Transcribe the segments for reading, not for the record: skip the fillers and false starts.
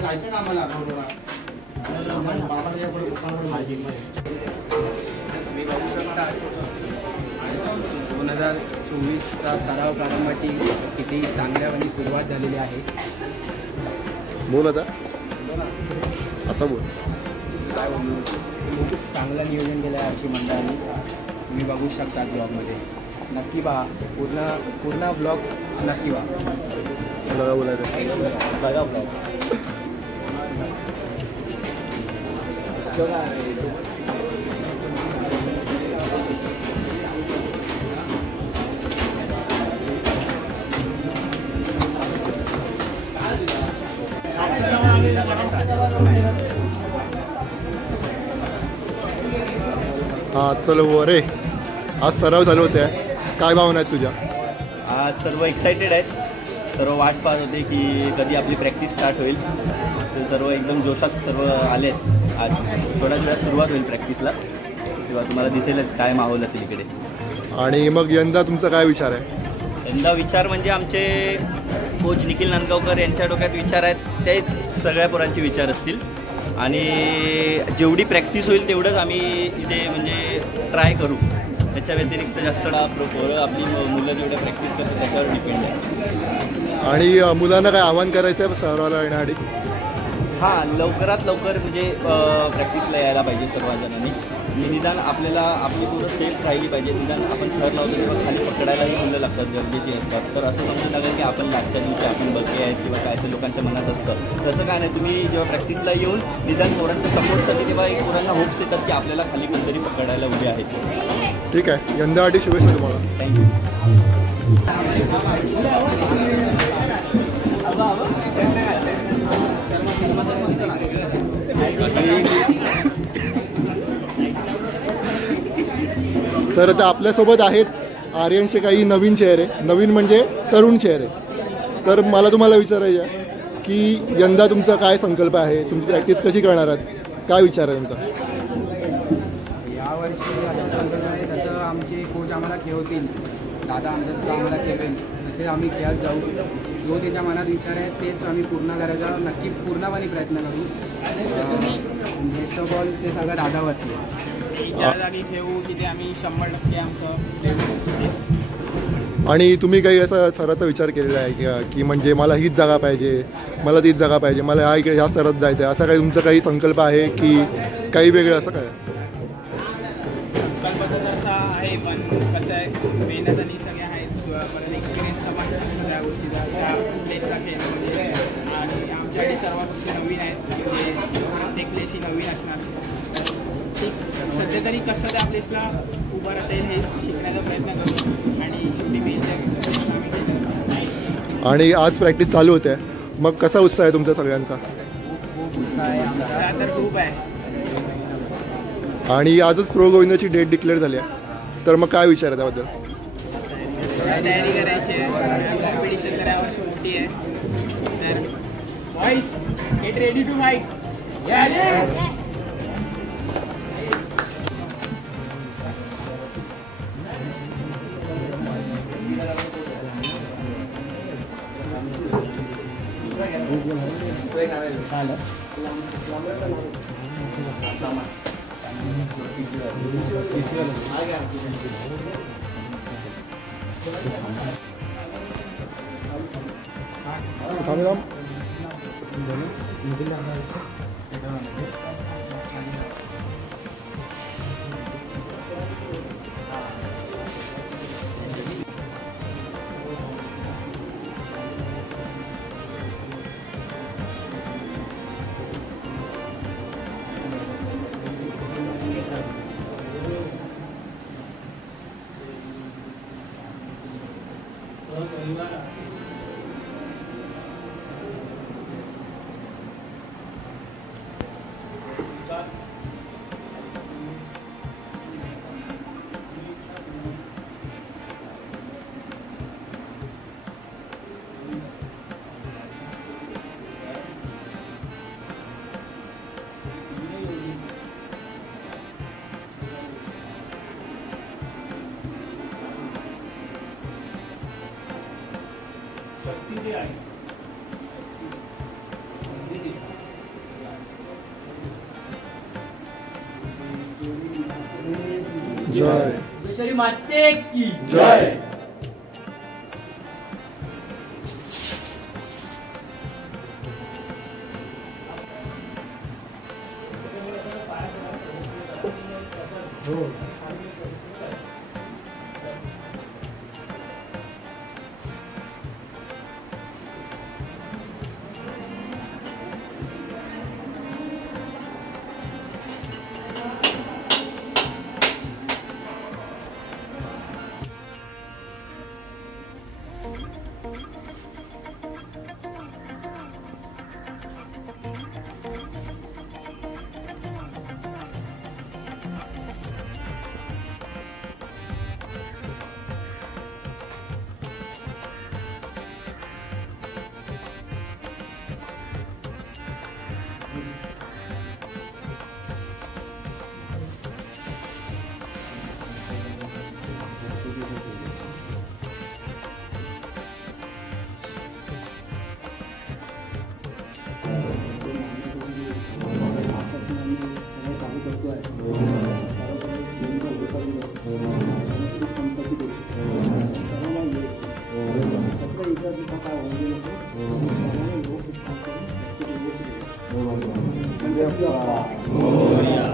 जायचं कामाला 2024चा सराव प्रारंभाची किती चांगल्यापणे सुरुवात झालेली आहे। बोल आता बोल। काय बोलू, खूप चांगलं नियोजन केलं आहे आमची मंडळाने। तुम्ही बघू शकता ब्लॉगमध्ये, नक्की पहा, पूर्ण ब्लॉग नक्की पहा। बघा बोलायचं बघा ब्लॉग। हाँ चलो अरे आज सराव चालू होते, काय भावना आहेत तुझ्या? आज सर्व एक्साइटेड आहेत, सर्व वाट पाहत होते की कधी आपली प्रॅक्टिस स्टार्ट होईल। तर सर्व एकदम जोशात सर्व आले। आज थोड्याच वेळात सुरुवात होईल प्रॅक्टिसला, तेव्हा तुम्हाला दिसेलच काय माहोल असेल इकडे। आणि मग यंदा तुमचा काय विचार आहे? यंदा विचार म्हणजे आमचे कोच निखिल नांदगावकर यांच्या डोक्यात विचार आहेत, तेच सगळ्या पोरांचे विचार असतील। आणि जेवढी प्रॅक्टिस होईल तेवढंच आम्ही इथे म्हणजे ट्राय करू। त्याच्या व्यतिरिक्त जास्त पोरं आपली मुलं जेवढं प्रॅक्टिस करतात त्याच्यावर डिपेंड आहे। आणि मुलांना काय आव्हान करायचं आहे सरावाला येण्यासाठी? हां, लवकरात लवकर म्हणजे प्रॅक्टिसला यायला पाहिजे सर्वजणांनी। निदान आपल्याला आपली मुलं सेफ राहिली पाहिजे। निदान आपण थर लावतो किंवा खाली पकडायलाही मुलं लागतात, गरजेची असतात। तर असं समजू लागेल की आपण लागच्या दिवशी आपण बघे आहेत किंवा काय असं लोकांच्या मनात असतं, तसं काय नाही। तुम्ही जेव्हा प्रॅक्टिसला येऊन निदान पोरांच्या सपोर्टसाठी तेव्हा एक पोरांना होप्स येतात की आपल्याला खाली कोणतरी पकडायला उभे आहेत। ठीक आहे, यंदासाठी शुभेच्छा तुम्हाला। थँक्यू। तर आता आपल्यासोबत आहेत आर्यनचे काही नवीन चेहरे, नवीन म्हणजे तरुण चेहरे। तर मला तुम्हाला विचारायचं आहे की यंदा तुमचा काय संकल्प आहे, तुमची प्रॅक्टिस कशी करणार आहात, काय विचार आहे तुमचा? यावर्षी संकल्प आहे तसं आमचे कोच आम्हाला खेळवतील, दादा आमचं जसं आम्हाला खेळवेल तसे आम्ही खेळत जाऊ। जो त्याच्या मनात विचार आहे तेच आम्ही पूर्ण करायचा नक्की पूर्णपणे प्रयत्न करू। बेस्ट बॉल ते सगळं दादावरती ज्या जागी खेळू तिथे आम्ही 100% आमचं। आणि तुम्ही काही असा थराचा विचार केलेला आहे की म्हणजे मला हीच जागा पाहिजे, मला तीच जागा पाहिजे, मला ह्या इकडे ह्या स्तरात जायचं आहे, असा काही तुमचा काही संकल्प आहे की काही वेगळं असं काय? संकल्प तर तसा आहे, पण कसं आहे मेहनत आणि सगळे आहेत, पण एक्सपिरियन्स समाज सगळ्या गोष्टीचा त्या प्लेसला खेळणं म्हणजे। आणि आमच्याकडे सर्व गोष्टी नवीन आहेत, म्हणजे प्रत्येक प्लेस ही नवीन असणार। ठीक, सध्या तरी कसं त्या प्लेसला उभं राहता येईल हे शिकण्याचा प्रयत्न करू। आणि शेवटी मेन आणि आज प्रॅक्टिस चालू होते, मग कसा उत्साह आहे तुमचा सगळ्यांचा? तर खूप आहे। आणि आजच प्रो गोविंदाची डेट डिक्लेअर झाली आहे, तर मग काय विचार आहे त्याबद्दल? तयारी करायची आहे, कॉम्पिटिशन तर यावर्षी मोठी आहे। तर boys get ready to fight. Yes. जय. ईश्वरी माते की जय.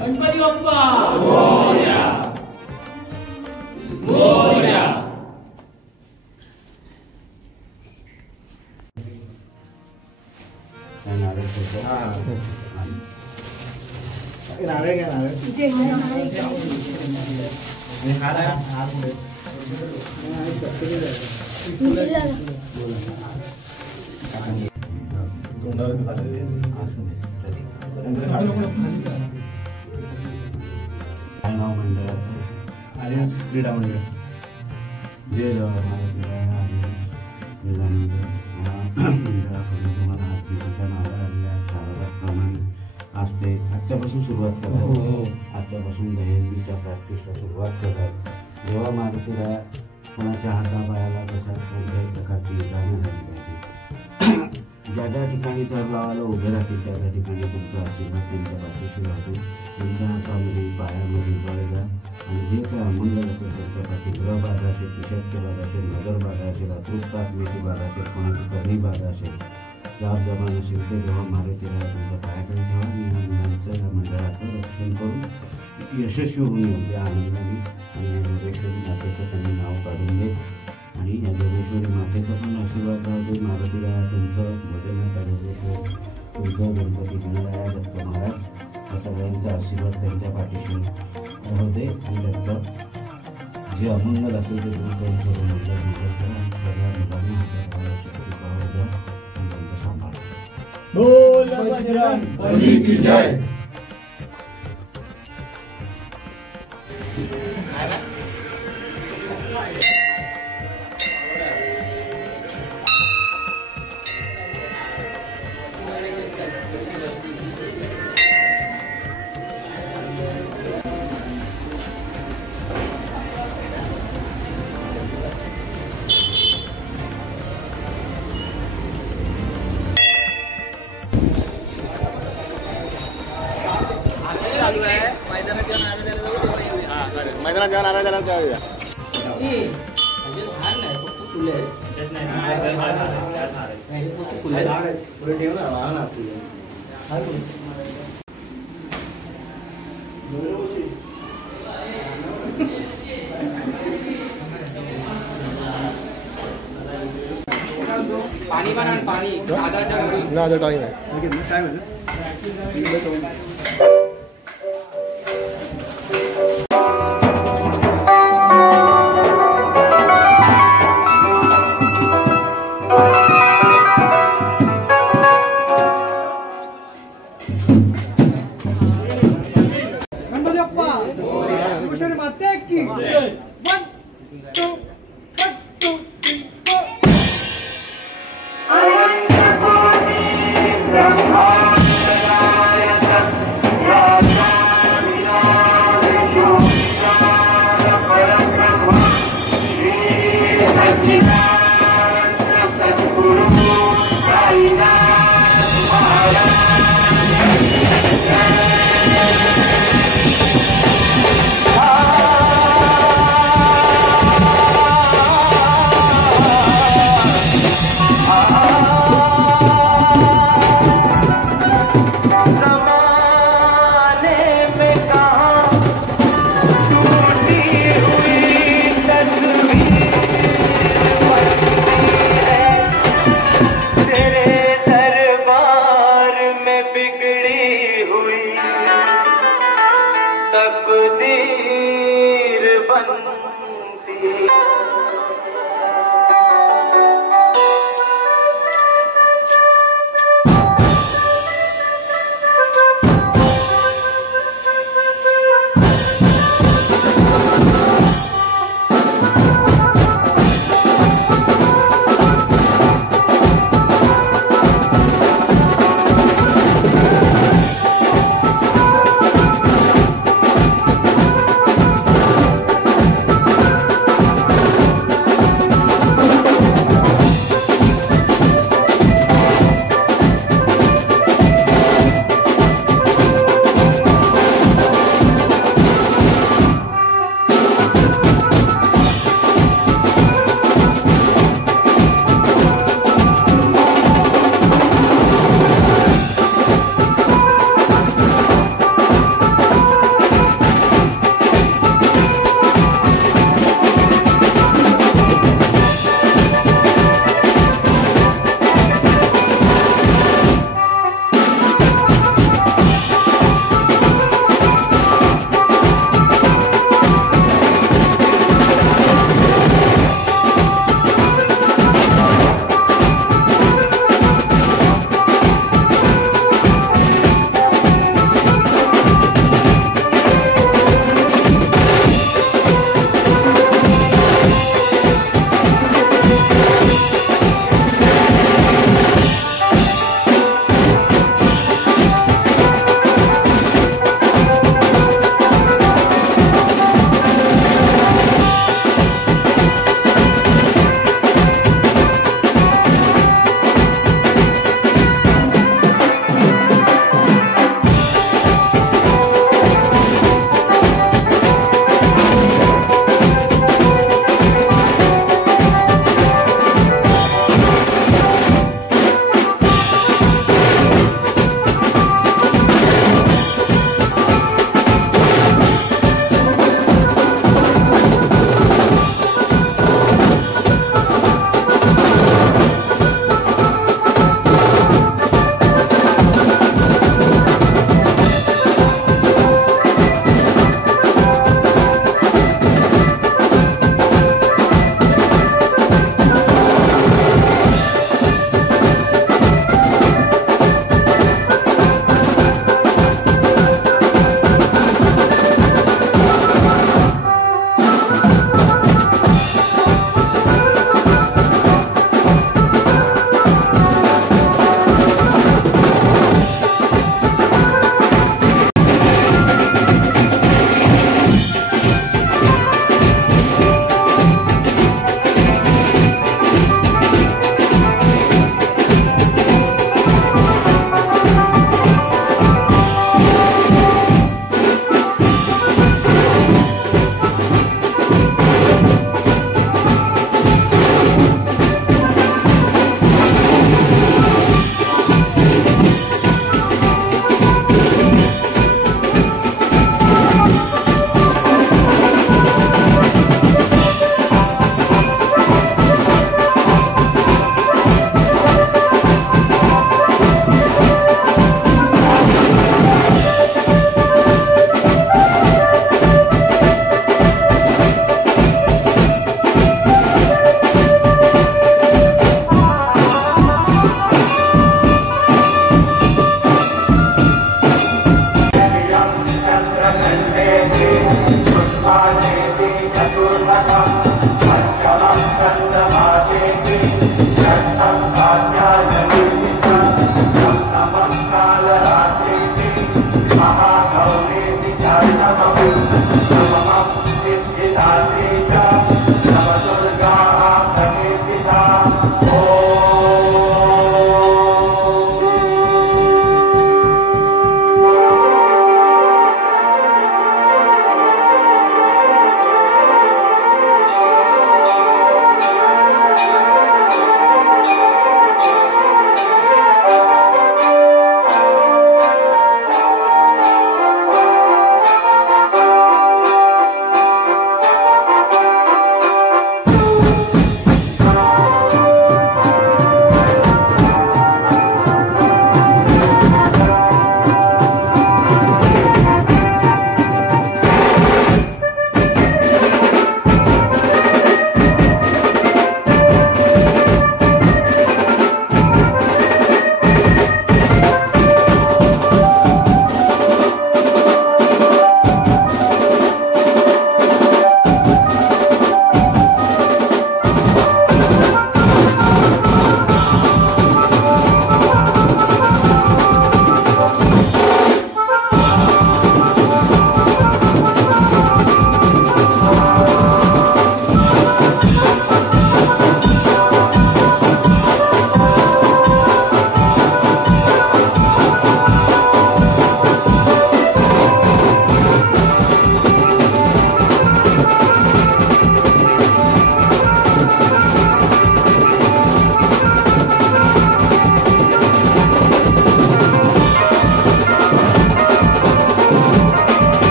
गणपती बाप्पा मोरया मोरया. नाव मंडळाचं आर्यन्स क्रीडा मंडळ जे क्रीडा मंडळाकडून तुम्हाला आजच्या नावाला शाळाप्रमाणे असते. आजच्यापासून सुरुवात करतात. आजच्यापासून दहीहंडीच्या प्रॅक्टिसला सुरुवात करतात. जेव्हा मारुतीला कोणाच्या हातापायाला कशा कोणत्याही प्रकारची इजा नाही झाली पाहिजे. ज्या ज्या ठिकाणी तर लावायला उभे राहतील त्या त्या ठिकाणी तुमचा आशीर्वाद त्यांच्या पाठीशी राहतो. त्यांच्या हातामध्ये पायामध्ये बळगा आणि जे काय अमंगल असेल त्यांच्या पाठी ग्रहबाधा असेल, पिशाच्य बाधा असेल, नगरबाधा असेल, अतृप्तात्मेची बाधा असेल, कोणाची करणी बाधा असेल, जाब जमान असेल ते जेव्हा मारुतीला तुमच्या पायाकडे ठेवा आणि या मुलांचं या मंडळाचं रक्षण करून यशस्वी होऊन येऊ त्या आनंदाने. आणि या योगेश्वरी मातेचं त्यांनी नाव काढून देत आणि या योगेश्वरी मातेचा पण आशीर्वाद राहू दे. मारुतीला तुमचं भजनात योगेश्वर तुमचं गणपती गणराया दत्त महाराज या सगळ्यांचा आशीर्वाद त्यांच्या पाठीशी राहू दे आणि त्यांचं जे अमंगल असेल ते दूर करून करून मंगल मंगल करा आणि सगळ्या मुलांना हातात शक्ती पावर द्या आणि त्यांचं सांभाळा. बोल बजरंग बली की जय. चालू आहे मैदानात जेव्हा नारळ द्यायला जाऊ तेव्हा येऊया. मैदानात जेव्हा नारळ द्यायला जाऊया. फुले पाणी पण आण, पाणी दादाच्या घरी. ना आता टाइम आहे. गणपती बाप्पा ईश्वरी माते की जय. 1 2 1 2 3 4. Santidad,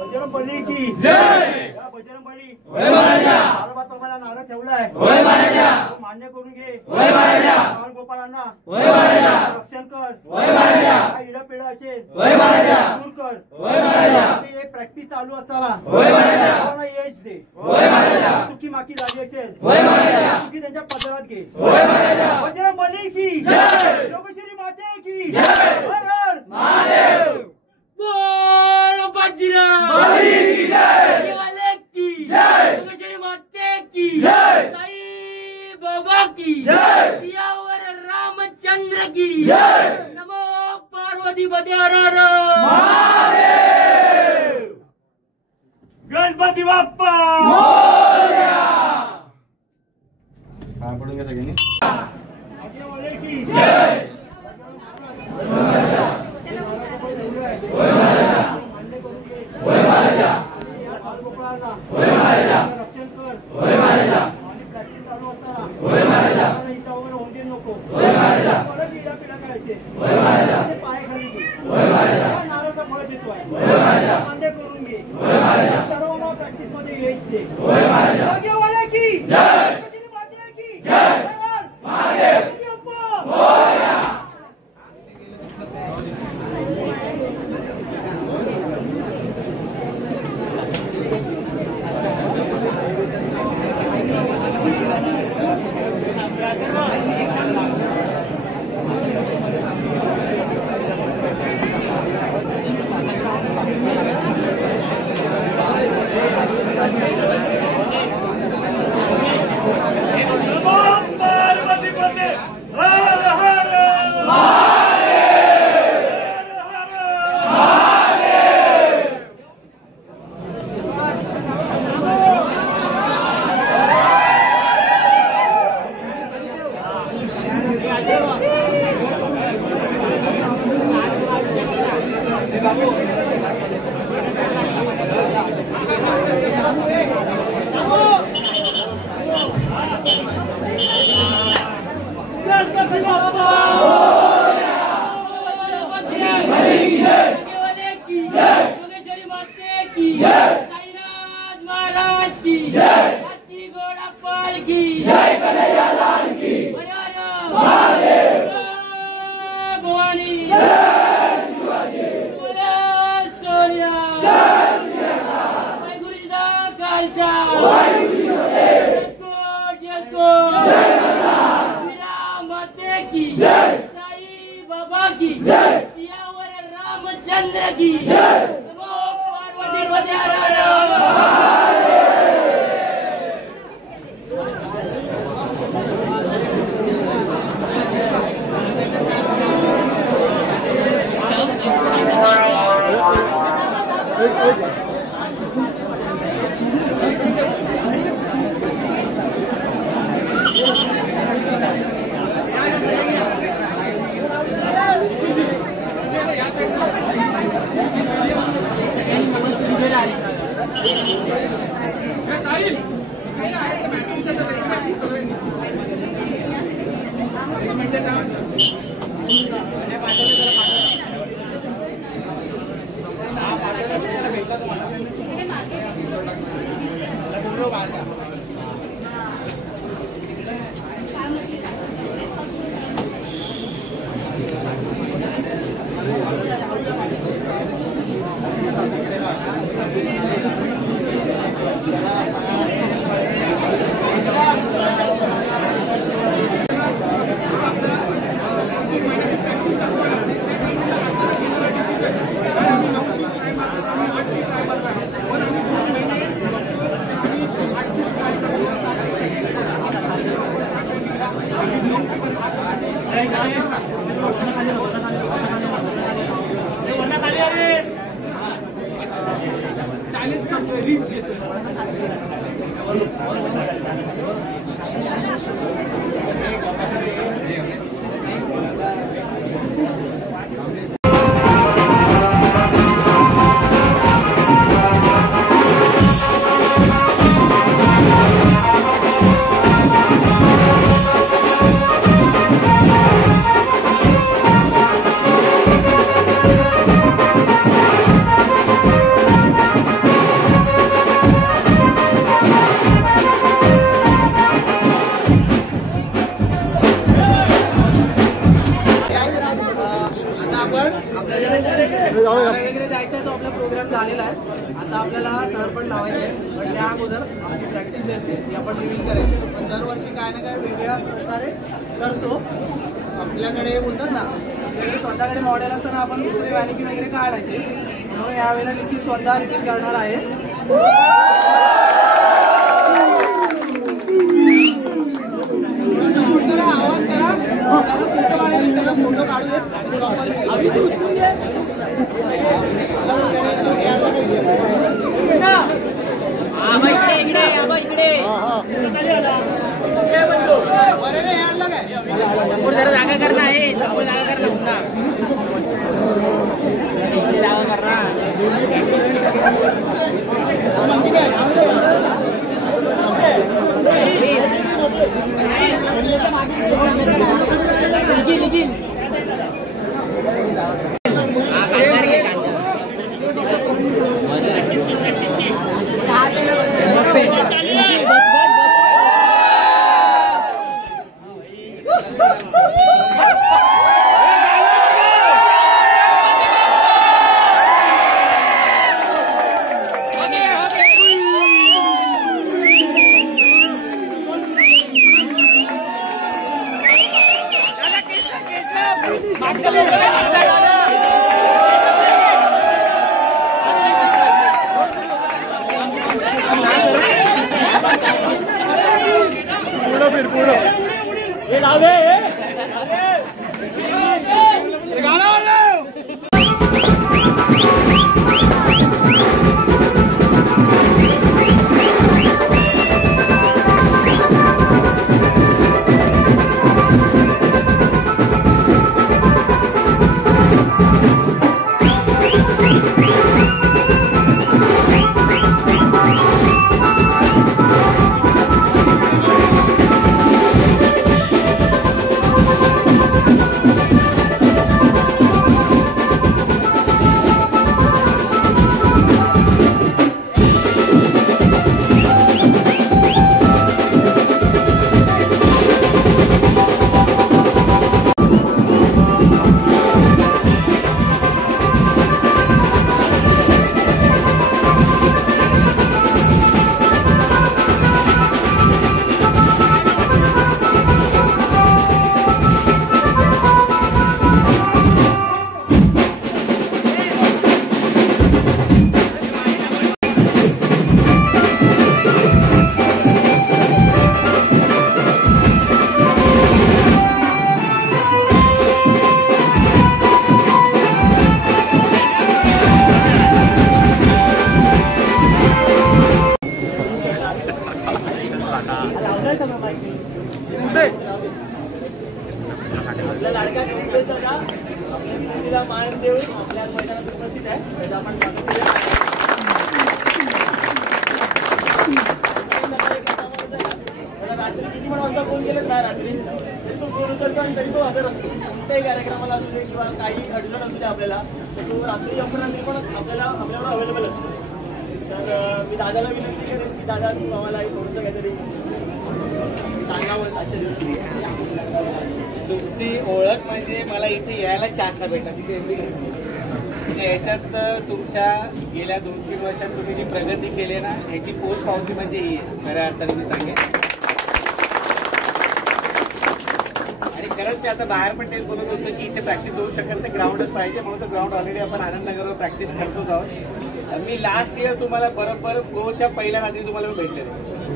बजरंगबली की जय. बजरंगबली होय महाराजा. बाळबातोबाला नारळ ठेवलाय होय महाराजा. मान्य करून घे होय महाराजा. बाळगोपाळांना होय महाराजा. रक्षण कर होय महाराजा. काय इडपिड असेल होय महाराजा दूर कर होय महाराजा. हे प्रॅक्टिस चालू असताना होय महाराजा आम्हाला यश दे होय महाराजा. चुकी माकी झाली असेल होय महाराजा चुकी त्यांच्या पदरात घे होय महाराजा. बजरंगबली की जय. योगेश्वरी माते की जय. हर हर महादेव. बोल बजरंग की जय. वाले की जय. योगेश्वरी माते की जय. साई बाबा की जय. सियावर रामचंद्र की जय. नमो पार्वती पते हर हर महादेव. गणपती बाप्पा मोरया. पडून घ्या सगळ्यांनी. वाले की जय. होय महाराजा. होय महाराजा. होय महाराजा. रक्षण कर होय महाराजा. आणि प्रॅक्टिस चालू असताना होय महाराजा. हितावर होऊन दे नको होय महाराजा. परत पिढा करायचे होय महाराजा. ते पाय खाली घे होय महाराजा. नारळाचा फळ देतोय होय महाराजा. मान्य करून घे होय महाराजा. सर्वांना प्रॅक्टिस मध्ये यश दे होय महाराजा. भाग्यवाले की जय. माते की जय. महादेव. मोरया. पार्वती पते हर हर गणपती बाप्पा योगेश्वरी माते की जय. साईनाथ महाराज की जय. हाथी घोड़ा पाल की जय. कन्हैया लाल की महादेव. भवानी जय. शिवाजी सोनिया जय. गुरुदा खालसा माते की जय. साई बाबा की जय. सियावर रामचंद्र की जय. नमो पार्वती पते हर हर वगैरे जायचा तो आपला प्रोग्राम झालेला आहे. आता आपल्याला थर पण लावायचे आहे, पण त्या अगोदर आपली प्रॅक्टिस जी असते ती आपण रिव्हील करायची. पण दरवर्षी काय ना काय वेगळ्या प्रकारे करतो. आपल्याकडे बोलतात ना, आपल्याकडे स्वतःकडे मॉडेल असताना आपण दुसरे व्हॅनिटी वगैरे काढायचे. म्हणून यावेळेला निश्चित स्वतः रिव्हील करणार आहे. फोटो काढू जरा जागा करना आहे. समोर जागा करना होता जागा कार्यक्रमाला असू दे किंवा काही अडचण असू दे आपल्याला तो रात्री अपरात्री पण आपल्याला अवेलेबल असतो. तर मी दादाला विनंती करेन की दादा तू आम्हाला थोडंसं काहीतरी सांगावं. सातशे दिवशी तुमची ओळख म्हणजे मला इथे यायला चान्स नाही भेटला. तिथे म्हणजे याच्यात तुमच्या गेल्या 2-3 वर्षात तुम्ही जी प्रगती केली ना याची पोच पावती म्हणजे ही आहे खऱ्या अर्थाने मी सांगेन. आणि खरंच ते आता बाहेर पण तेच बोलत होतं की इथे प्रॅक्टिस होऊ शकेल तर ग्राउंडच पाहिजे. म्हणून तर ग्राउंड ऑलरेडी आपण आनंदनगरवर प्रॅक्टिस करतोच आहोत. मी लास्ट इयर तुम्हाला बरोबर प्रोच्या पहिल्या रात्री तुम्हाला भेटले.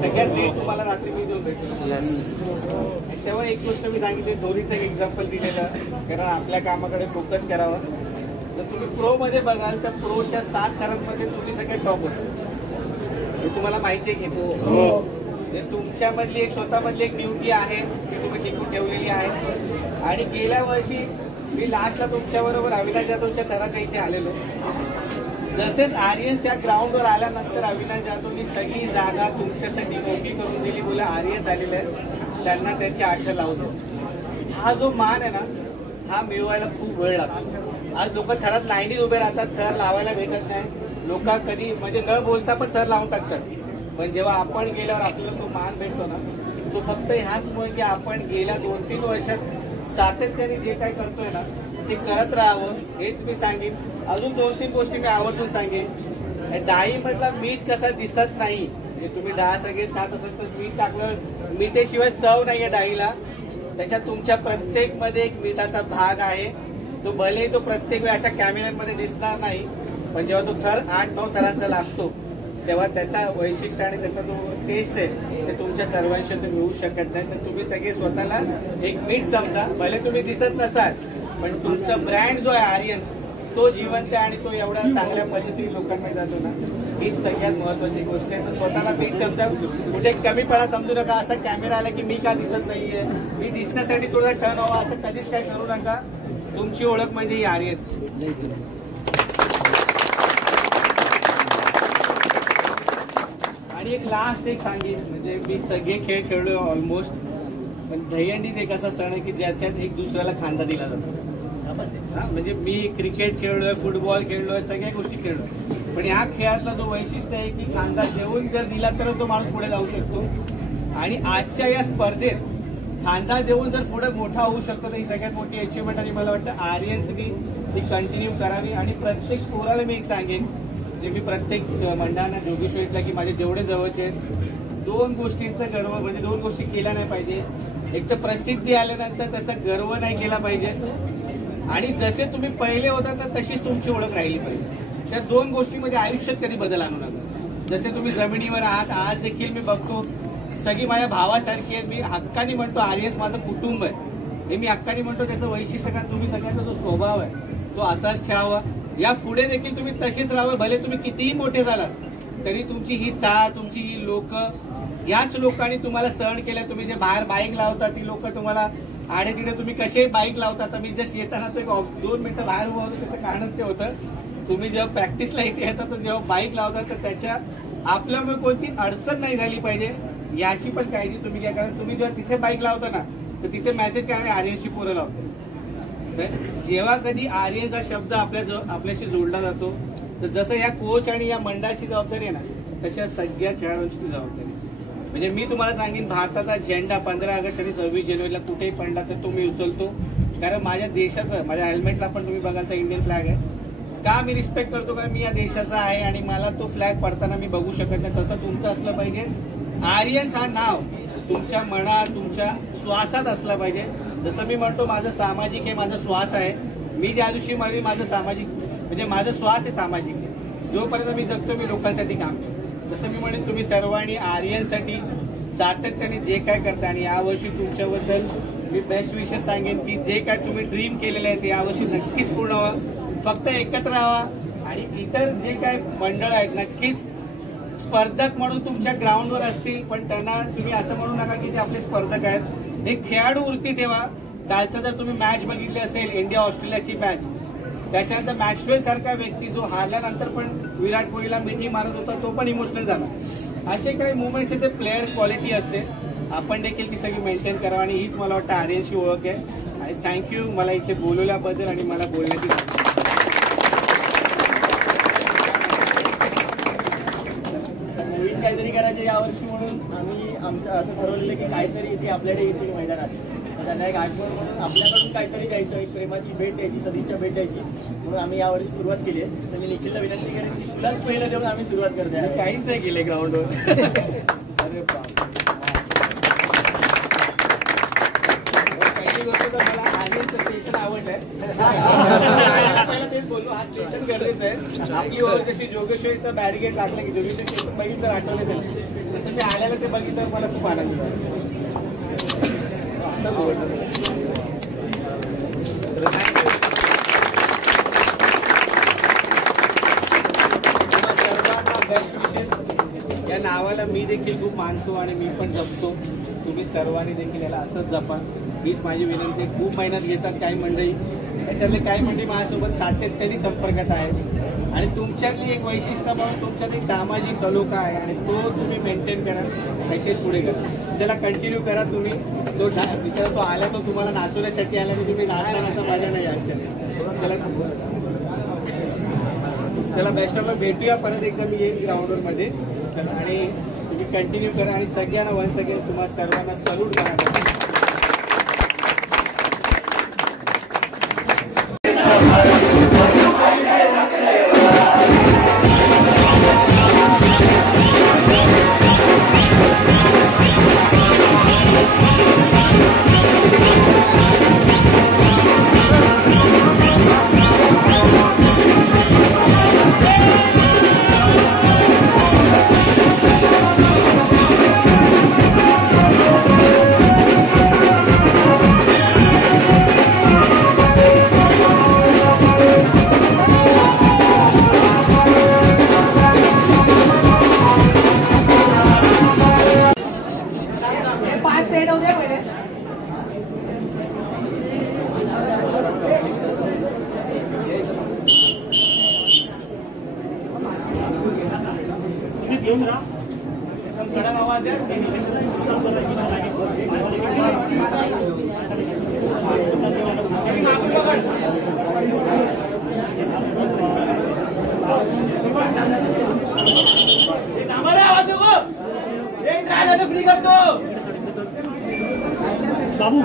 सगळ्यात लेट तुम्हाला रात्री मी देऊन भेटलो. तेव्हा एक गोष्ट मी सांगितली, धोनीचं एक एक्झाम्पल दिलेलं, कारण आपल्या कामाकडे फोकस करावं. जर तुम्ही प्रोमध्ये बघाल तर प्रोच्या 7 थरांमध्ये तुम्ही सगळ्यात टॉप होतो. हे तुम्हाला माहिती आहे की तुमच्यामधली एक स्वतःमधली एक ड्युटी आहे ती तुम्ही टिकून ठेवलेली आहे. आणि गेल्या वर्षी मी लास्टला तुमच्याबरोबर अविनाश जाधवच्या थराच्या इथे आलेलो. जसेच आर्यन्स त्या ग्राउंडवर आल्यानंतर अविनाश जाधवनी सगळी जागा तुमच्यासाठी मोठी करून दिली. बोला आर्यन्स आलेले आहेत, त्यांना त्याची आठवण लावतो. हा जो मान आहे ना हा मिळवायला खूप वेळ लागतो. आज लोक थरात लाईनीत उभे राहतात, थर लावायला भेटत नाही. लोक कधी म्हणजे न बोलता पण थर लावून टाकतात. पण जेव्हा आपण गेल्यावर आपल्याला तो मान भेटतो ना तो फक्त ह्याचमुळे की आपण गेल्या 2-3 वर्षात सातत्याने जे काय करतोय ना ते करत राहावं हेच मी सांगेन. अजून 2-3 गोष्टी मी आवर्जून सांगेन. डाळीमधला मीठ कसा दिसत नाही, म्हणजे तुम्ही डाळ सगळेच खात असाल तर मीठ टाकलं, मिठेशिवाय चव नाहीये डाळीला. त्याच्यात तुमच्या प्रत्येक मध्ये एक मिठाचा भाग आहे. तो भले तो प्रत्येक वेळी अशा कॅमेऱ्यामध्ये दिसणार नाही, पण जेव्हा तो थर 8-9 थरांचा लागतो तेव्हा त्याचा वैशिष्ट्य आणि त्याचा जो टेस्ट आहे ते तुमच्या सर्वांशी तुम्ही मिळू शकत नाही. तर तुम्ही सगळे स्वतःला एक मीठ समजा. भले तुम्ही दिसत नसाल पण तुमचा ब्रँड जो आहे आर्यन्स तो जिवंत आहे आणि तो एवढा चांगल्या पद्धतीने लोकांमध्ये जातो ना, ही सगळ्यात महत्वाची गोष्ट आहे. तर स्वतःला मीठ समजा, कुठे कमीपणा समजू नका. असा कॅमेरा आला की मी का दिसत नाहीये, मी दिसण्यासाठी थोडा टर्न व्हावा असं कधीच काय करू नका. तुमची ओळख म्हणजे ही आर्यन्स. आणि एक लास्ट एक सांगेन, म्हणजे मी सगळे खेळ खेळलोय ऑलमोस्ट, पण दहीहंडीत एक असा सण आहे की ज्याच्यात एक दुसऱ्याला खांदा दिला जातो. म्हणजे मी क्रिकेट खेळलोय, फुटबॉल खेळलोय, सगळ्या गोष्टी खेळलोय, पण या खेळातला जो वैशिष्ट्य आहे की खांदा देऊन जर दिला तरच तो माणूस पुढे जाऊ शकतो. आणि आजच्या या स्पर्धेत खांदा देऊन जर पुढे मोठा होऊ शकतो तर ही सगळ्यात मोठी अचिव्हमेंट. आणि मला वाटतं आर्यन्सनी ती कंटिन्यू करावी. आणि प्रत्येक पोराला मी एक सांगेन, जे मी प्रत्येक मंडळांना जोगेश्वरीतला की माझे जेवढे जवळचे आहेत, 2 गोष्टींचा गर्व, म्हणजे 2 गोष्टी केल्या नाही पाहिजे. एक तर प्रसिद्धी आल्यानंतर त्याचा गर्व नाही केला पाहिजे, आणि जसे तुम्ही पहिले होता तर तशीच तुमची ओळख राहिली पाहिजे. त्या 2 गोष्टीमध्ये आयुष्यात कधी बदल आणू नका. जसे तुम्ही जमिनीवर आहात, आज देखील मी बघतो सगळी माझ्या भावासारखी आहेत. मी हक्कानी म्हणतो आर्यन्स माझं कुटुंब आहे, हे मी हक्कानी म्हणतो. त्याचं वैशिष्ट्य कारण तुम्ही सगळ्यांचा जो स्वभाव आहे तो असाच ठेवावा. या पुढे देखील तुम्ही तशीच राहावं. भले तुम्ही कितीही मोठे झालात तरी तुमची ही चाळ, तुमची ही लोक, याच लोकांनी तुम्हाला सहन केलं. तुम्ही जे बाहेर बाईक लावता ती लोक तुम्हाला आडे तिकडे तुम्ही कसे बाईक लावता. तर मी जस्ट येताना तो 2 मिनिटं बाहेर उभा होतो, त्याचं कारणच ते होतं. तुम्ही जेव्हा प्रॅक्टिसला इथे येतात तर जेव्हा बाईक लावता तर त्याच्या आपल्यामुळे कोणती अडचण नाही झाली पाहिजे याची पण काळजी तुम्ही घ्या. कारण तुम्ही जेव्हा तिथे बाईक लावता ना तर तिथे मेसेज काय आर्यनची पोरं लावतो. जेव्हा कधी आर्यन हा शब्द आपल्याशी जोडला जातो तर जसं या कोच आणि या मंडळाची जबाबदारी आहे ना, तशा सगळ्या खेळाडूंची जबाबदारी. म्हणजे मी तुम्हाला सांगेन, भारताचा झेंडा 15 ऑगस्ट आणि 26 जानेवारीला कुठेही पडला तर तो मी उचलतो. कारण माझ्या देशाचं, माझ्या हेल्मेटला पण तुम्ही बघाल तर इंडियन फ्लॅग आहे. का मी रिस्पेक्ट करतो, कारण मी या देशाचा आहे आणि मला तो फ्लॅग पडताना मी बघू शकत नाही. तसं तुमचं असलं पाहिजे. आर्यन्स हा नाव तुमच्या मनात, तुमच्या श्वासात असला पाहिजे. जसं मी म्हणतो माझं सामाजिक हे माझा श्वास आहे. मी ज्या दिवशी माझं सामाजिक, म्हणजे माझं श्वास हे सामाजिक आहे. जोपर्यंत मी जगतो मी लोकांसाठी काम करतो. जसं मी म्हणेन तुम्ही सर्वांनी आर्यनसाठी सातत्याने जे काय करता, आणि यावर्षी तुमच्याबद्दल मी बेस्ट विशेष सांगेन की जे काय तुम्ही ड्रीम केलेले आहे ते यावर्षी नक्कीच पूर्ण व्हावं. फक्त एकत्र राहा. आणि इतर जे काय मंडळ आहेत नक्कीच स्पर्धक म्हणून तुमच्या ग्राउंडवर असतील, पण त्यांना तुम्ही असं म्हणू नका की ते आपले स्पर्धक आहेत. एक खेळाडू वृत्ती ठेवा. कालचा जर तुम्ही मॅच बघितली असेल, इंडिया ऑस्ट्रेलियाची मॅच, त्याच्यानंतर मॅक्सवेल सारखा व्यक्ती जो हारल्यानंतर पण विराट कोहलीला मिठी मारत होता तो पण इमोशनल झाला. असे काही मुवमेंट्स ते प्लेअर क्वालिटी असते, आपण देखील ती सगळी मेंटेन करावं. आणि हीच मला वाटतं आर्यनची ओळख आहे. आणि थँक्यू मला इथे बोलवल्याबद्दल आणि मला बोलण्याची. नवीन काहीतरी करायचं यावर्षी म्हणून आम्ही आमचं असं ठरवलेलं की काहीतरी इथे आपल्याकडे येतील मैदानात, त्यांना एक आठवण म्हणून आपल्याकडून काहीतरी द्यायचं, एक प्रेमाची भेट द्यायची, सदिच्छा भेट द्यायची म्हणून आम्ही यावर्षी सुरुवात केली आहे. तर मी निखिलला विनंती करेन की तुलाच पहिलं देऊन आम्ही सुरुवात करतोय. काहीच नाही केलंय ग्राउंडवर. अरे पहिली गोष्ट तर मला आर्यनचं स्टेशन आवडलंय. पहिला तेच बोललो, हा स्टेशन गरजेचं आहे. आपली ओळख जशी जोगेश्वरीचा बॅरिगेट लागला की जोगेश्वरी स्टेशन बघितलं आठवलं गेलं, तसं मी आल्याला ते बघितलं मला खूप आनंद झाला. या नावाला मी देखील खूप मानतो आणि मी पण जपतो. तुम्ही सर्वांनी देखील याला असंच जपा, हीच माझी विनंती. खूप मेहनत घेतात काही मंडळी, त्याच्यातले काही मंडळी माझ्यासोबत सातत्याने संपर्कात आहेत. आणि तुमच्यातली एक वैशिष्ट्य म्हणून तुमच्यात एक सामाजिक सलोखा आहे आणि तो तुम्ही मेंटेन करा, तेच पुढे करा. चला कंटिन्यू करा. तुम्ही तो आला तो तुम्हाला नाचवण्यासाठी आला की तुम्ही नाचतानाचा मजा नाही आजच्या. चला बेस्ट ऑफ लक, भेटूया परत एकदा मी येईल ग्राउंडवर मध्ये. चला आणि तुम्ही कंटिन्यू करा आणि सगळ्यांना वन्स अगेन तुम्हाला सर्वांना सल्यूट करा. फ्री करतो बाबू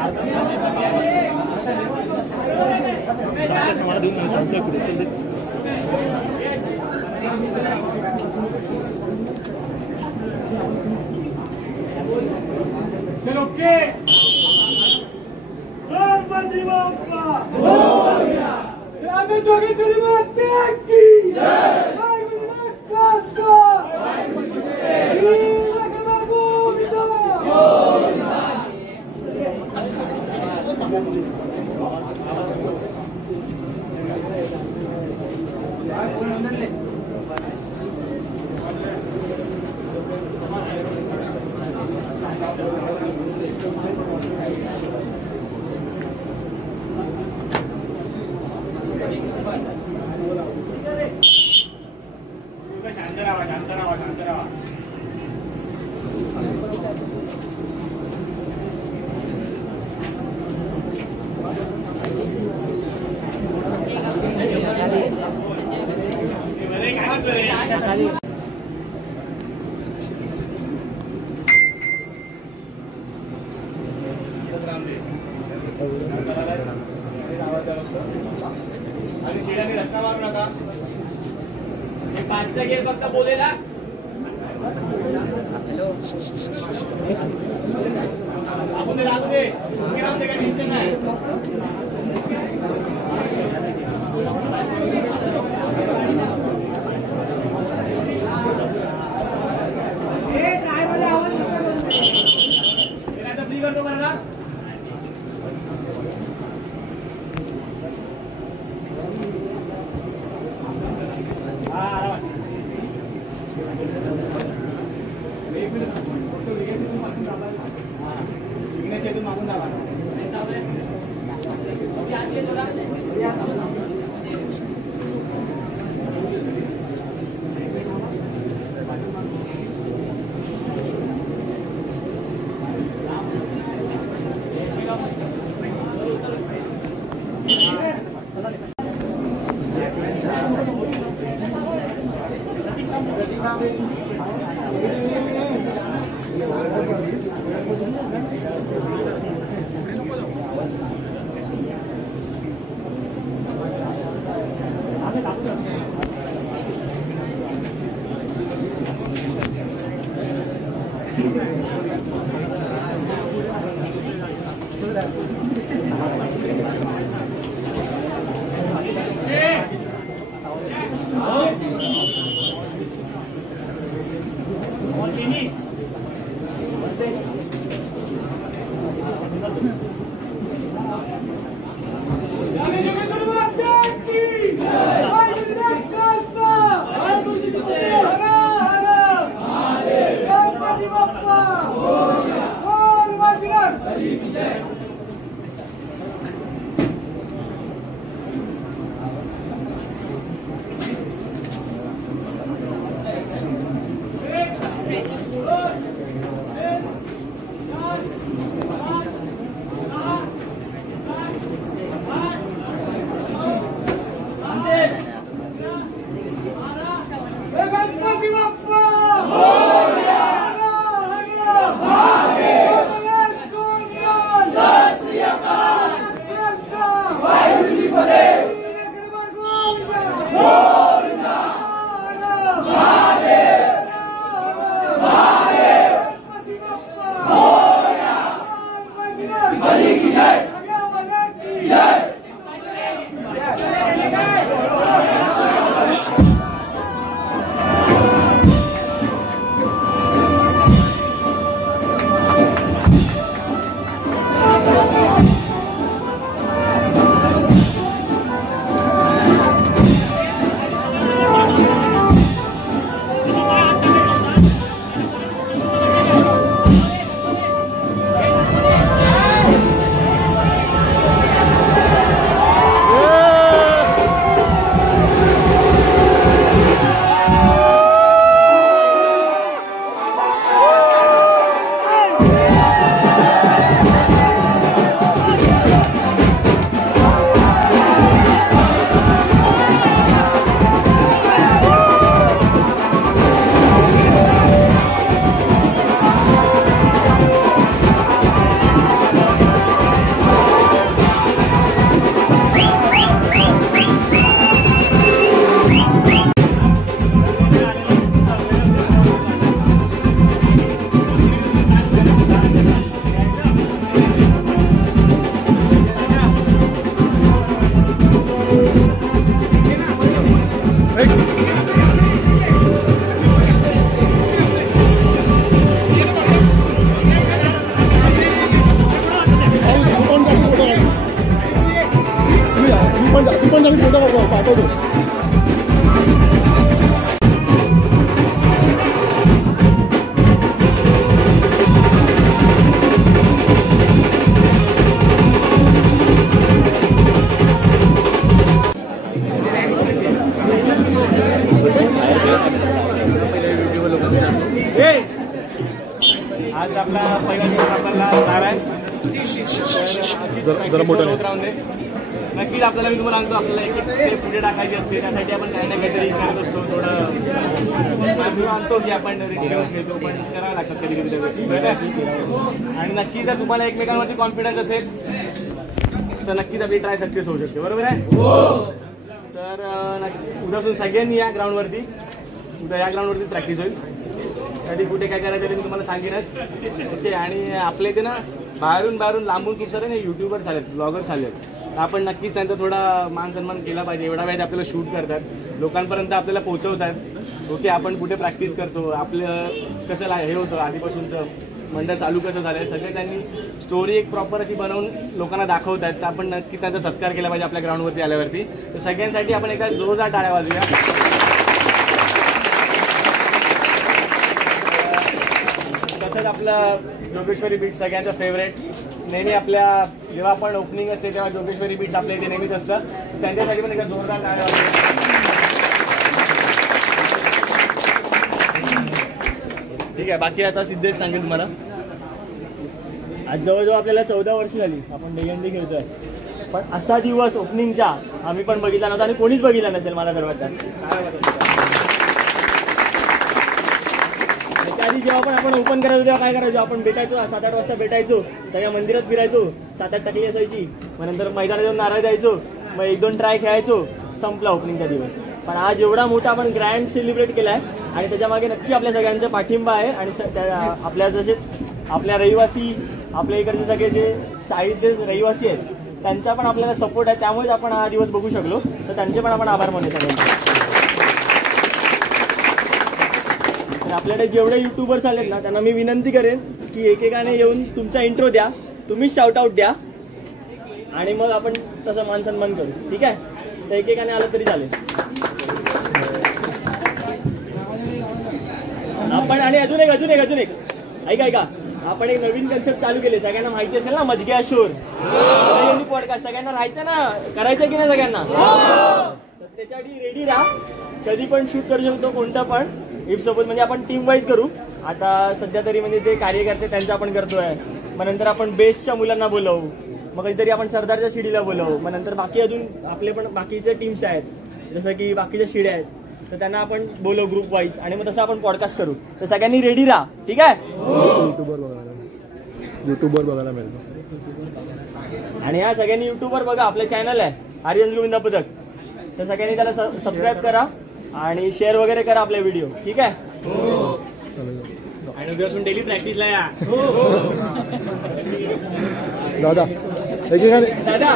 चलो ओके गणपति बाप्पा आम्ही जोगेश्वरी माता की जय जय गुरुनाथ शांत राहा शांत राहा शांत राहा आणि शिड्याने धक्का मारू नका पाचचा गेर फक्त बोलेला आपण राहू दे राहू दे काय टेन्शन नाही फ्री करतो मला मागून जावा तू पण नवीन फोटो पाठवतो. आज आपला पहिला दिवस आपल्याला झाला आहे. जरा मोठं राहून दे. नक्कीच आपल्याला मी तुम्हाला सांगतो आपल्याला एक स्टेप पुढे टाकायची असते. त्यासाठी आपण काही ना काहीतरी करत असतो. थोडं आम्ही मानतो की आपण रिस्क घेऊन खेळतो पण करावं लागतात कधी कधी त्या गोष्टी. आणि नक्की जर तुम्हाला एकमेकांवरती कॉन्फिडन्स असेल तर नक्कीच आपली ट्राय सक्सेस होऊ शकते. बरोबर आहे. तर उद्यापासून सगळ्यांनी या ग्राउंडवरती उद्या या ग्राउंडवरती प्रॅक्टिस होईल. कधी कुठे काय करायचं मी तुम्हाला सांगेनच. ओके. आणि आपल्या इथे ना बाहेरून लांबून खूप सारे ना युट्यूबर्स आलेत, ब्लॉगर्स आलेत. आपण नक्कीच त्यांचा थोडा मान सन्मान केला पाहिजे. एवढा वेळ आपल्याला शूट करतात, लोकांपर्यंत आपल्याला पोहोचवतात. ओके. आपण कुठे प्रॅक्टिस करतो, आपलं कसं हे होतं आधीपासूनचं मंडळ चालू कसं झालं, सगळं त्यांनी स्टोरी एक प्रॉपर अशी बनवून लोकांना दाखवतात. तर आपण नक्की त्यांचा सत्कार केला पाहिजे आपल्या ग्राउंडवरती आल्यावरती. तर सगळ्यांसाठी आपण एकदा जोरदार टाळ्या वाजूया. तसंच आपलं जोगेश्वरी बीट्स सगळ्यांचा फेवरेट. नेहमी आपल्या जेव्हा आपण ओपनिंग असते तेव्हा जोगेश्वरी बीट्स आपल्या इथे नेहमीच असतं. त्यांच्यासाठी पण एकदा जोरदार टाळ्या वाजूया. ठीक आहे. बाकी आता सिद्धेश सांगेल तुम्हाला. आज जवळजवळ आपल्याला 14 वर्ष झाली आपण दहीहंडी खेळतोय. पण असा दिवस ओपनिंगचा आम्ही पण बघितला नव्हता आणि कोणीच बघितला नसेल मला तर वाटतं. त्याच्या आधी जेव्हा पण आपण ओपन करायचो तेव्हा काय करायचो, आपण भेटायचो 7-8 वाजता भेटायचो, सगळ्या मंदिरात फिरायचो, 7-8 टकली असायची. मग नंतर मैदानात जाऊन नारळ द्यायचो, मग 1-2 ट्राय खेळायचो, संपला ओपनिंगचा दिवस. पण आज एवढा मोठा आपण ग्रँड सेलिब्रेट केलाय आणि त्याच्यामागे नक्की आपल्या सगळ्यांचा पाठिंबा आहे. आणि आपल्या जसे आपल्या रहिवासी, आपल्या इकडचे सगळे जे 40 जे रहिवासी आहेत त्यांचा पण आपल्याला सपोर्ट आहे. त्यामुळेच आपण हा दिवस बघू शकलो. तर त्यांचे पण आपण आभार मानू सगळ्यांचे. तर आपल्याकडे जेवढे युट्यूबर्स आलेत ना त्यांना मी विनंती करेन की एकेकाने येऊन तुमचा इंट्रो द्या, तुम्हीच शाउट आउट द्या आणि मग आपण तसं मान सन्मान करू. ठीक आहे. तर एकेकाने आलं तरी चालेल. आपण आणि अजून एक ऐका आपण एक नवीन कन्सेप्ट चालू केले. सगळ्यांना माहिती असेल ना, मजगे शोर पॉडकास्ट सगळ्यांना राहायचं ना, करायचं की नाही सगळ्यांना. तर त्याच्यासाठी रेडी राहा. कधी पण शूट करू शकतो, कोणतं पण. इफ सपोज म्हणजे आपण टीम वाईज करू. आता सध्या तरी म्हणजे जे कार्यकर्ते त्यांचं आपण करतोय. मग नंतर आपण बेस्टच्या मुलांना बोलवू, मग कधीतरी आपण सरदारच्या शिडीला बोलवू. मग नंतर बाकी अजून आपले पण बाकीचे टीम्स आहेत, जसं की बाकीच्या शिड्या आहेत, तर त्यांना आपण बोलवू ग्रुप वाईज आणि मग तसं आपण पॉडकास्ट करू. तर सगळ्यांनी रेडी राहा. ठीक आहे. युट्यूबवर बघायला मिळतो. आणि ह्या सगळ्यांनी युट्यूबवर बघा, आपलं चॅनल आहे आर्यन गोविंद पथक. तर सगळ्यांनी त्याला सबस्क्राईब करा आणि शेअर वगैरे करा आपले व्हिडिओ. ठीक आहे. आणि उद्यापासून डेली प्रॅक्टिसला या. दादा दादा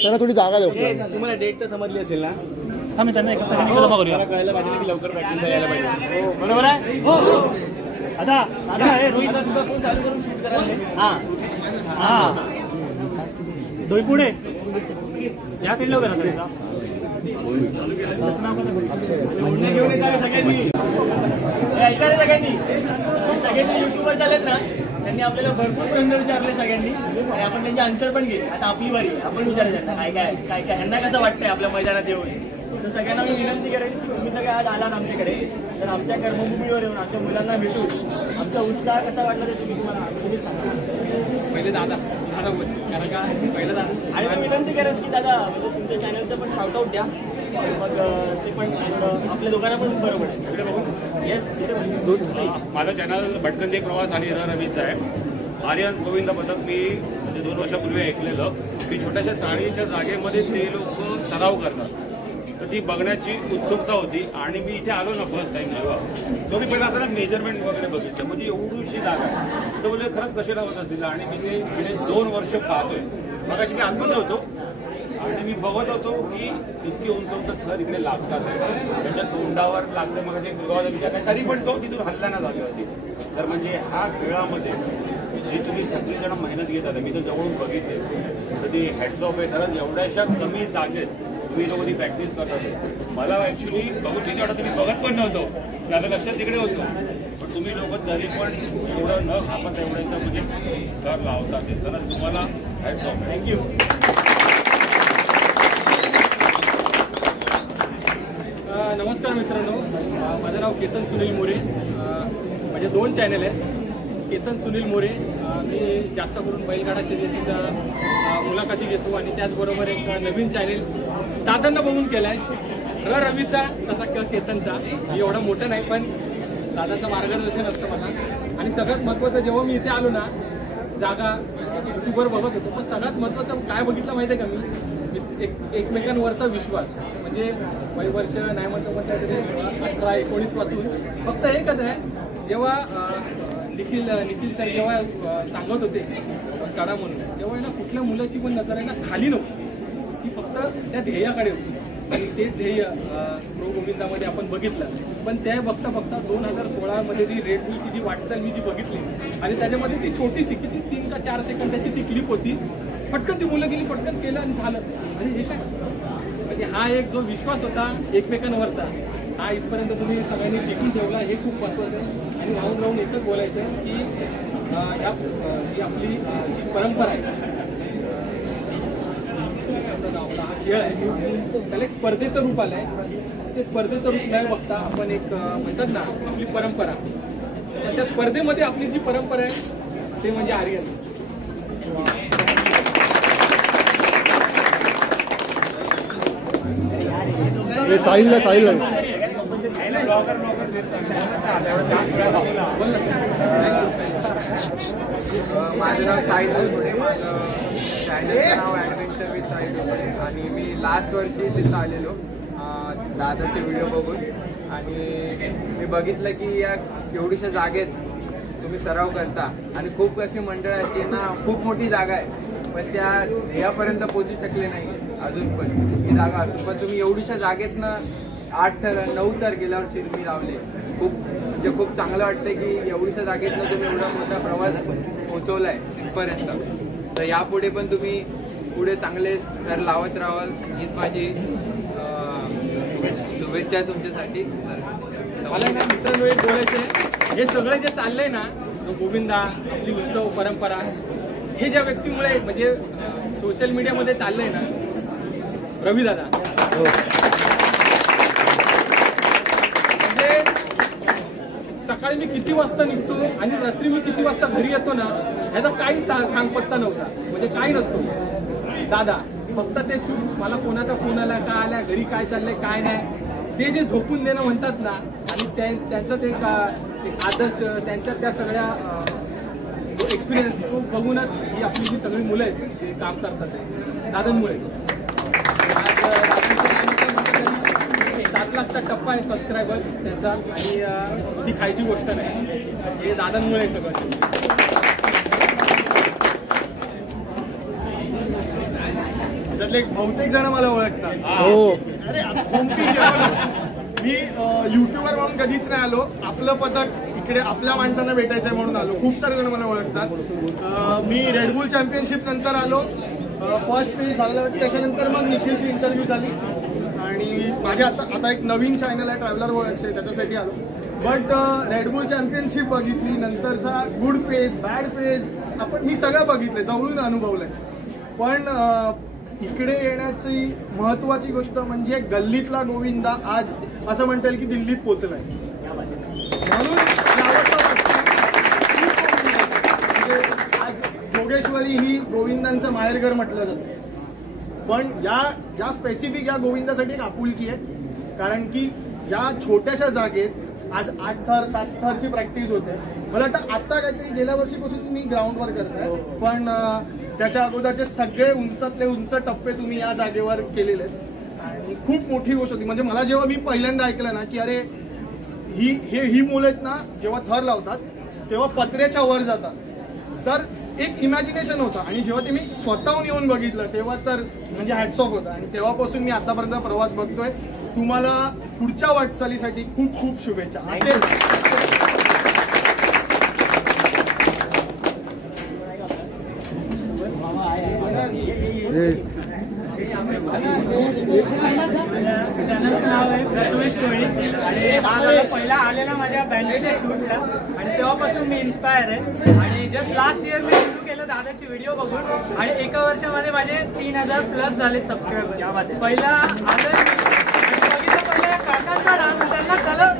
त्यांना थोडी जागा देऊ. तुम्हाला डेट तर समजली असेल ना. आम्ही त्यांना कळायला पाहिजे की लवकर प्रॅक्टिस यायला पाहिजे. बरोबर आहे. आता तुझा फोन चालू करून शूट करायला. हा दोन पुढे या साईडला उभे राहा. सगळ्यांनी युट्यूबवर चालेत ना, त्यांनी आपल्याला भरपूर प्रश्न विचारले सगळ्यांनी आणि आपण त्यांचे आन्सर पण घेतले. आता आपली वारी, आपण विचारायचं काय काय ह्यांना कसं वाटतंय आपल्या मैदानात येऊन. तर सगळ्यांना मी विनंती करेन की तुम्ही सगळे आज आलात आमच्याकडे, तर आमच्या कर्मभूमीवर येऊन आमच्या मुलांना भेटून आमचा उत्साह कसा वाटला ते तुम्ही सांगा. पहिले दादा आणि मी विनंती करेन की दादा म्हणजे तुमच्या चॅनलचं पण शाउट आउट द्या. मग ते पण आपल्या दोघांना पण बरं पडेल. तिकडे बघून. येस. माझं चॅनल भटकंती प्रवास आणि रवीचं आहे. आर्यन गोविंद पथक. मी म्हणजे 2 वर्षापूर्वी ऐकलेलं की छोट्याशा चाळीच्या जागेमध्ये ते लोक सराव करतात. तर ती बघण्याची उत्सुकता होती आणि मी इथे आलो ना फर्स्ट टाइम जेव्हा, तो मी पहिला असताना मेजरमेंट वगैरे बघितलं. म्हणजे एवढीशी जागा तर म्हणजे खरंच कसे लावत असेल. आणि मी ते गेले 2 वर्ष पाहतोय. मग अशी मी आतमध्ये होतो आणि मी बघत होतो की इतकी उंच थर इकडे लागतात. त्याच्या तोंडावर लागतं. मग गुरुगावाचा विचार तरी पण तो तिथून हल्ला ना झाली होती. तर म्हणजे हा खेळामध्ये जी तुम्ही सगळीजण मेहनत घेतात, मी तर जवळून बघितले, तर ती हॅट्स ऑफ आहे. कारण एवढ्याशा कमी जागेत तुम्ही लोक ती प्रॅक्टिस करतात. मला ॲक्च्युली बघून किती वाटत, तुम्ही बघत पण नव्हतो, माझं लक्ष तिकडे होतो, पण तुम्ही लोक तरी पण एवढं न घाबरता एवढं एकदम म्हणजे घर लावतात ते. तर तुम्हाला हॅट्स ऑफ. थँक्यू. नमस्कार मित्रांनो, माझं नाव केतन सुनील मोरे. माझे 2 चॅनल आहेत, केतन सुनील मोरे. मी जास्त करून बैलगाडा शर्यतीचा मुलाखती घेतो आणि त्याचबरोबर एक नवीन चॅनेल दादांना बघून केला आहे, रवीचा तसा केतनचा. मी एवढं मोठं नाही, पण दादाचं मार्गदर्शन असतं मला. आणि सगळ्यात महत्त्वाचं, जेव्हा मी इथे आलो ना, जागा युट्यूबवर बघत होतो, पण सगळ्यात महत्त्वाचं काय बघितलं माहिती आहे का मी? एकमेकांवरचा विश्वास. म्हणजे वर्ष नाही म्हटलं तरी 18-19 पासून फक्त एकच आहे, जेव्हा निखिल सर जेव्हा सांगत होते चढा म्हणून, तेव्हा ना कुठल्या मुलाची पण नजर आहे ना खाली नव्हती, ती फक्त त्या ध्येयाकडे होती. आणि ते ध्येय प्रो गोविंदामध्ये आपण बघितलं. पण त्या बघता बघता 2016 ती रेड बुलची जी वाटचाल मी जी बघितली, आणि त्याच्यामध्ये ती छोटीशी किती 3 का 4 सेकंदाची ती क्लिप होती. पटकन ती मुलं गेली, पटकन केलं आणि झालं. आणि हे काय म्हणजे हा एक जो विश्वास होता एकमेकांवरचा, हा इथपर्यंत तुम्ही सगळ्यांनी टिकून ठेवला, हे खूप महत्त्वाचं आहे. आणि राहून राहून एकच बोलायचं आहे की ही आपली जी परंपरा आहे, हा खेळ आहे, त्याला एक स्पर्धेचं रूप आलं आहे. ते स्पर्धेचं रूप नाही बघता आपण एक म्हणतात ना आपली परंपरा, त्या स्पर्धेमध्ये आपली जी परंपरा आहे ते म्हणजे आर्यन. साहिल माझं नाव साहिल पुढे, माझं चॅनलचं नाव ॲडव्हेंचर विथ साहिल पुढे. आणि मी लास्ट वर्षी तिथं आलेलो दादाचे व्हिडिओ बघून, आणि मी बघितलं की या एवढीशा जागेत तुम्ही सराव करता, आणि खूप अशी मंडळ आहेत की ना खूप मोठी जागा आहे पण त्या ध्येयापर्यंत पोहोचू शकले नाही अजून पण ही जागा असून. पण तुम्ही एवढीशा जागेतनं 8 तर 9 तर गेल्या वर्षी तुम्ही लावले. खूप म्हणजे खूप चांगलं वाटतंय की एवढीशा जागेतनं तुम्ही एवढा मोठा प्रवास पोहोचवला आहे तिथपर्यंत. तर यापुढे पण तुम्ही पुढे चांगले तर लावत राहाल हीच माझी शुभेच्छा तुमच्यासाठी. मला ना मित्रांनो एक बोलायचं आहे, हे सगळं जे चाललंय ना, गोविंदा आपली उत्सव परंपरा, हे ज्या व्यक्तीमुळे म्हणजे सोशल मीडियामध्ये चाललंय ना, रवी दादा. म्हणजे सकाळी मी किती वाजता निघतो आणि रात्री मी किती वाजता घरी येतो ना, ह्याचा काही थांगपत्ता नव्हता, म्हणजे काही नसतो. दादा फक्त ते शूट, मला कोणाचा फोन आला, काय आला, घरी काय चाललंय काय नाही, ते जे झोपून देणं म्हणतात ना, आणि त्यांचं ते आदर्श, त्यांच्या त्या सगळ्या एक्सपिरियन्स तो बघूनच ही आपली जी सगळी मुलं आहेत जे काम करतात ते दादांमुळे. 7 लाखचा टप्पा आहे सबस्क्रायबर त्यांचा, आणि ती खायची गोष्ट नाही, हे दादांमुळे सगळं. त्यातले बहुतेक जण मला ओळखतात. अरे मी युट्यूबर म्हणून कधीच नाही आलो, आपलं पथक इकडे आपल्या माणसांना भेटायचंय म्हणून आलो. खूप सारे जण मला ओळखतात. मी रेडबुल चॅम्पियनशिप नंतर आलो, फर्स्ट फेज झालेला वाटतं, त्याच्यानंतर मग निखिलची इंटरव्ह्यू झाली, आणि माझे आता एक नवीन चॅनल आहे ट्रॅव्हलर वर्ल्ड, त्याच्यासाठी आलो. बट रेडबुल चॅम्पियनशिप बघितली, नंतरचा गुड फेज बॅड फेज मी सगळं बघितलंय, जवळून अनुभवलंय. पण इकडे येण्याची महत्वाची गोष्ट म्हणजे गल्लीतला गोविंदा आज असं म्हणता येईल की दिल्लीत पोहोचलाय. म्हणून म्हणजे आज जोगेश्वरी ही गोविंदांचं माहेरघर म्हटलं जातं. पण या स्पेसिफिक या गोविंदासाठी एक आपुलकी आहे, कारण की या छोट्याशा जागेत आज 8 थर 7 थरची प्रॅक्टिस होते. मला वाटतं आता काहीतरी गेल्या वर्षीपासून तुम्ही ग्राउंडवर करताय, पण त्याच्या अगोदरचे सगळे उंचातले उंच टप्पे तुम्ही या जागेवर केलेले आहेत, आणि खूप मोठी गोष्ट होती. म्हणजे मला जेव्हा मी पहिल्यांदा ऐकलं ना की अरे ही मुलं आहेत ना, जेव्हा थर लावतात तेव्हा पत्र्याच्या वर जातात, तर एक इमॅजिनेशन होतं. आणि जेव्हा ते मी स्वतःहून येऊन बघितलं तेव्हा तर म्हणजे हॅट्स ऑफ होता. आणि तेव्हापासून मी आतापर्यंत प्रवास बघतोय. तुम्हाला पुढच्या वाटचालीसाठी खूप खूप शुभेच्छा. चॅनलचं नाव आहे प्रथमेश कोळी आणि हा मला पहिला आलेला माझ्या बँडेच्या शूटला आणि तेव्हापासून मी इन्स्पायर आहे आणि जस्ट लास्ट इयर मी सुरू केलं दादाचे व्हिडिओ बघून आणि एका वर्षामध्ये माझे 3000+ झाले सबस्क्रायबर. पहिला आलं आणि बघितलं पहिला काकांचा डान्स त्यांना कलर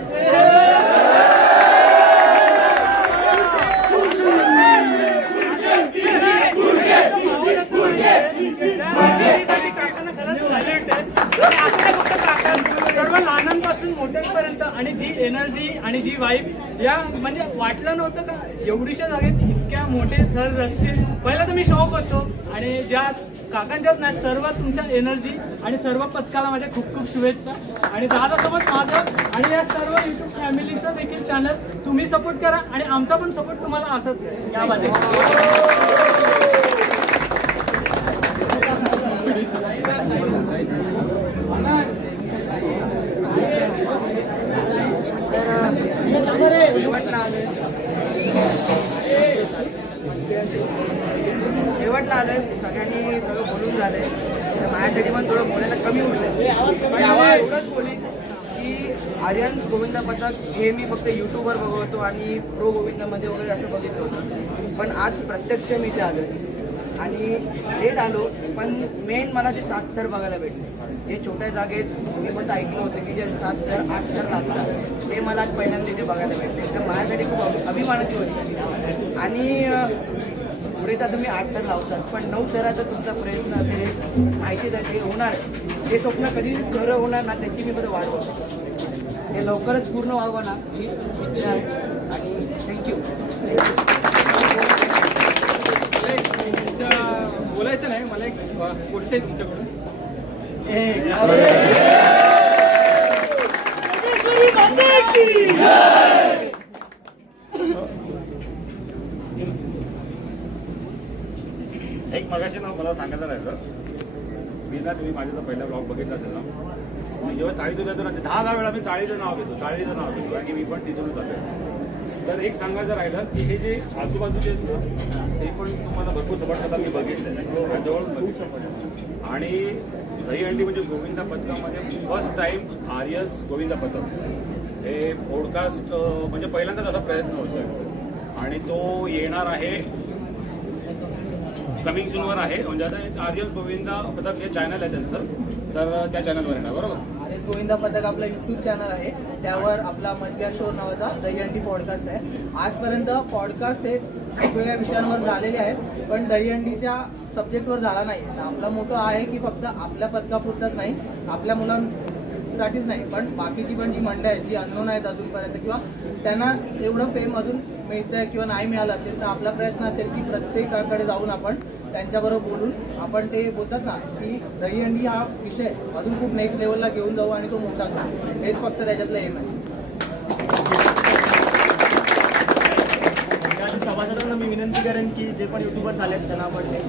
सर्व लहानांपासून मोठ्यांपर्यंत आणि जी एनर्जी आणि जी वाईब या म्हणजे वाटलं नव्हतं का एवढीशा जागेत इतक्या मोठे थर रस्ते. पहिला तर मी शॉक होतो आणि ज्या काकांच्याच नाही सर्व तुमच्या एनर्जी आणि सर्व पथकाला माझ्या खूप खूप शुभेच्छा आणि दादासोबत माझं आणि या सर्व युट्यूब फॅमिलीचं देखील चॅनल तुम्ही सपोर्ट करा आणि आमचा पण सपोर्ट तुम्हाला असंच आहे यामध्ये. शेवटला आलोय सगळ्यांनी सगळं बोलून झालंय माझ्यासाठी पण थोडं बोलायला कमी होतं. एवढंच बोली की आर्यन गोविंदा पथक हे मी फक्त यूट्यूबवर बघतो आणि प्रो गोविंदामध्ये वगैरे असं बघितलं होतं पण आज प्रत्यक्ष मी ते आलोय आणि लेट आलो पण मेन मला जे 7 थर बघायला भेटले. जे छोट्या जागेत मी पण ऐकलं होतं की जे 7 थर 8 थर लागतात ते मला आज पहिल्यांदा इथे बघायला भेटले. तर माझ्यासाठी खूप अभिमानाची होती आणि पुढे तर तुम्ही 8 थर लावतात पण 9 थराचा तुमचा प्रयत्न असेल माहिती जे होणार आहे ते स्वप्न कधी खरं होणार ना त्याची मी बरं वाट बघतो. ते लवकरच पूर्ण व्हावं ना मी इच्छा आहे आणि थँक्यू. बोलायचं नाही मला एक गोष्ट आहे तुमच्याकडून. एक मगाशी ना मला सांगायचं राहिलं मी ना तुम्ही माझ्याचा पहिला ब्लॉग बघितला असेल ना मी जेव्हा चाळीत होतो ना 10,000 वेळा मी चाळीचं नाव घेतो आणि मी पण तिथूनच जातो. तर एक सांगायचं राहिलं की हे जे आजूबाजूचे आहेत ना ते पण तुम्हाला भरपूर सपोर्ट करतात मी बघितलं जवळून बघितलं आणि दहीहंडी म्हणजे गोविंदा पथकामध्ये फर्स्ट टाइम आर्यस गोविंदा पथक हे पॉडकास्ट म्हणजे पहिल्यांदाच असा प्रयत्न होतोय आणि तो येणार आहे कमिंग सूनवर आहे म्हणजे आता आर्यस गोविंदा पथक हे चॅनल आहे त्यांचं तर त्या चॅनलवर येणार बरोबर. आर्यस गोविंदा पथक आपला युट्यूब चॅनल आहे त्यावर आपला मजग्या शोर नावाचा दहीहंडी पॉडकास्ट आहे. आजपर्यंत पॉडकास्ट हे वेगवेगळ्या विषयांवर झालेले आहेत पण दहीहंडीच्या सब्जेक्टवर झाला नाही. आपला मोठं आहे की फक्त आपल्या पथकापुरताच नाही आपल्या मुलांसाठीच नाही पण बाकीची पण जी मंडळी आहेत जी अननोन आहेत अजूनपर्यंत किंवा त्यांना एवढं फेम अजून मिळतंय किंवा नाही मिळालं असेल तर आपला प्रयत्न असेल की प्रत्येकाकडे जाऊन आपण त्यांच्याबरोबर बोलून आपण ते बोलतात ना की दहीहंडी हा विषय अजून खूप नेक्स्ट लेवलला घेऊन जाऊ आणि तो मोठा करू हेच फक्त त्याच्यातलं एम आहे. सभासदांना मी विनंती करेन की जे पण युट्यूबर्स आलेत त्यांना आपण हे